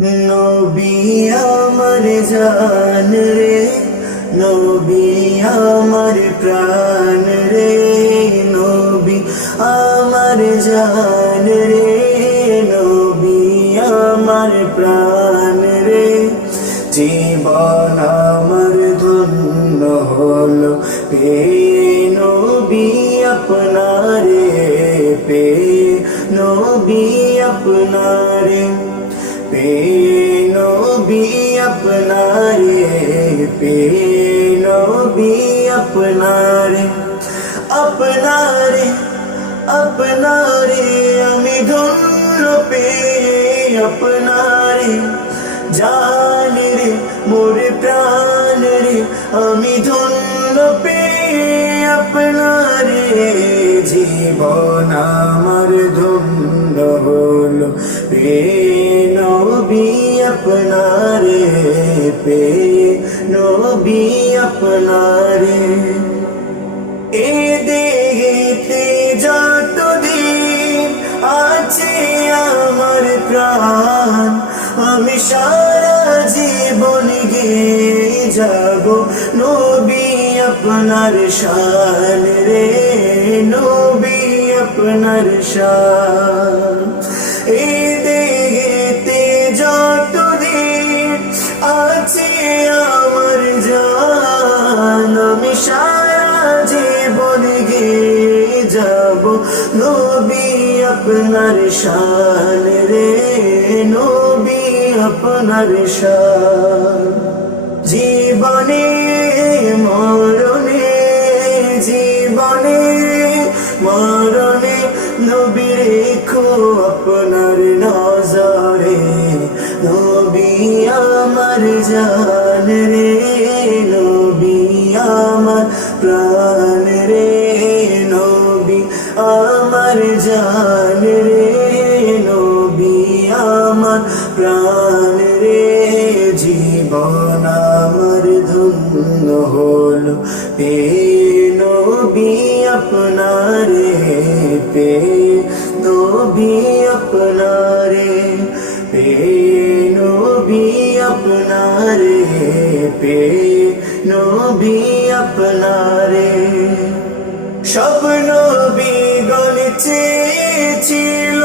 নবী আমার জান রে, নবী আমার প্রাণ রে, নবী আমার জান রে, নবী আমার প্রাণ রে। জীবন আমার ধন্য হলো পে নবী আপনারে পে নবী আপনারে নবী আপনারে পে নবী আপনারে আপনারে আপনারে আমি ধন্য পে আপনারে জান রে, মোর প্রাণ রে, আমি ধন্য পে আপনারে জীবন আমার ধন্য হলো নবী আপনারে পে নবী আপনারে এ দেহেতে যতদিন আছে আমার প্রাণ আমি সারা জীবন গিয়ে যাব নবী আপনার শান রে নবী আপনার শান নবী আপনার শান রে, নবী আপনার শান। জীবনে মরণে জীবনে মরণে নবী রেখো আপনার নজরে। নবী আমার জান রে, নবী আমার প্রাণ রে। জান রে নবী আমার, প্রাণ রে জীবন আমার ধন্য হল। পে নবী আপনারে পে নবী আপনারে পে নবী আপনারে পে নবী আপনারে। স্বপ্ন বিগল চেয়েছিল,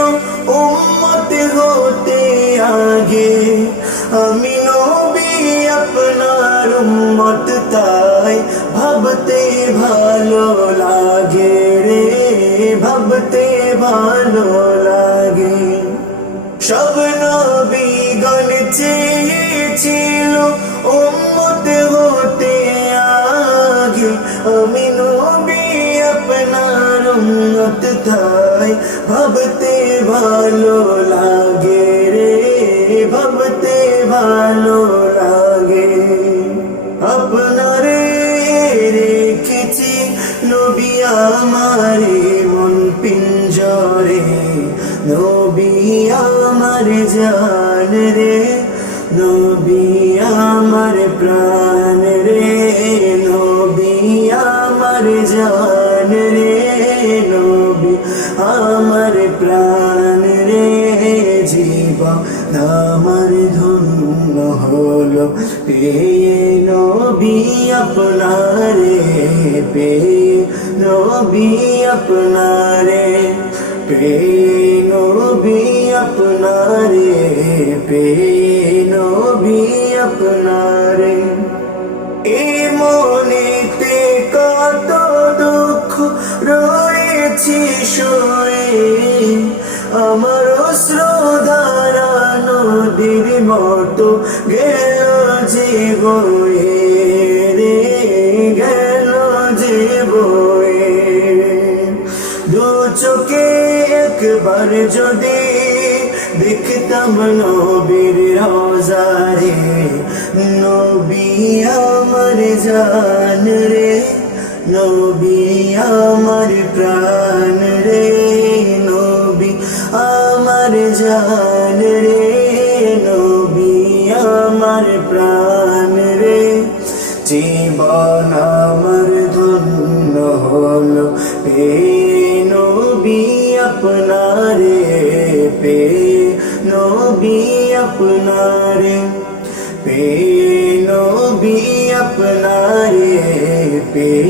উম্মত হতে আগে। আমি নবী, আপনার উম্মত, তাই ভাবতে ভালো লাগে রে, ভাবতে ভালো লাগে। স্বপ্ন বিগল চেয়েছিল, উম্মত হতে আগে। আমি নবী আপনার উম্মত তাই ভাবতে ভালো লাগে রে ভাবতে ভালো লাগে আপনারে রেখেছি নবী আমারে মন পিঞ্জরে নবী আমার জান রে নবী জীবন আমার ধন্য হলো। পেয়ে নবী আপনারে, পেয়ে নবী আপনারে, পেয়ে নবী আপনারে, পেয়ে নবী আপনারে। এ মনেতে কত দুঃখ রয়েছি শুয়ে আমার শ্রোধারা নদীর মতো গেল যে বয়ে রে, গেল যে বয়ে। দু চোখে একবার যদি দেখতাম নবীর রোজারে নবী আমার জান রে, নবী আমার প্রাণ রে। আমার জান রে নবী, আমার প্রাণ রে। জীবন আমার ধন্য হলো পে নবী, আপনারে পে নবী, আপনারে পে নবী, আপনারে পে